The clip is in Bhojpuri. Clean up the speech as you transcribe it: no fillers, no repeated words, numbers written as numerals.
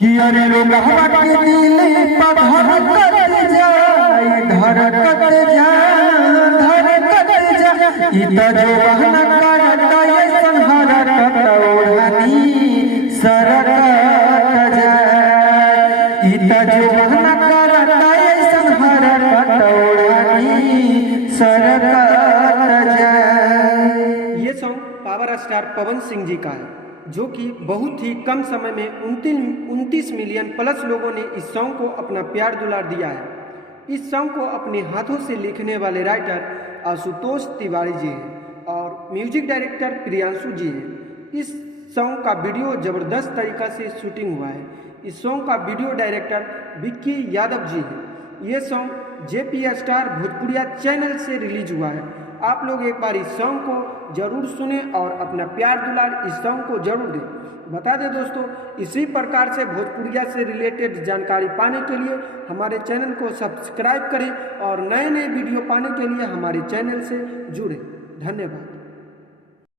कि अरे लोग हवा के दिल पर धड़कत जाए धड़कत जाए इ त जो बहना करत ऐसन हरकत ओढ़नी सरकत जाए इ त जो बहना करत ऐसन हरकत ओढ़नी सरकत जाए। ये song power star Pawan Singh ji का है जो कि बहुत ही कम समय में 29 मिलियन प्लस लोगों ने इस सॉन्ग को अपना प्यार दुलार दिया है। इस सॉन्ग को अपने हाथों से लिखने वाले राइटर आशुतोष तिवारी जी हैं और म्यूजिक डायरेक्टर प्रियांशु जी हैं। इस सॉन्ग का वीडियो ज़बरदस्त तरीक़ा से शूटिंग हुआ है। इस सॉन्ग का वीडियो डायरेक्टर विक्की यादव जी हैं। ये सॉन्ग जेपी स्टार भोजपुरिया चैनल से रिलीज हुआ है। आप लोग एक बार इस सॉन्ग को जरूर सुने और अपना प्यार दुलार इस सॉन्ग को जरूर दें। बता दें दोस्तों, इसी प्रकार से भोजपुरिया से रिलेटेड जानकारी पाने के लिए हमारे चैनल को सब्सक्राइब करें और नए नए वीडियो पाने के लिए हमारे चैनल से जुड़ें। धन्यवाद।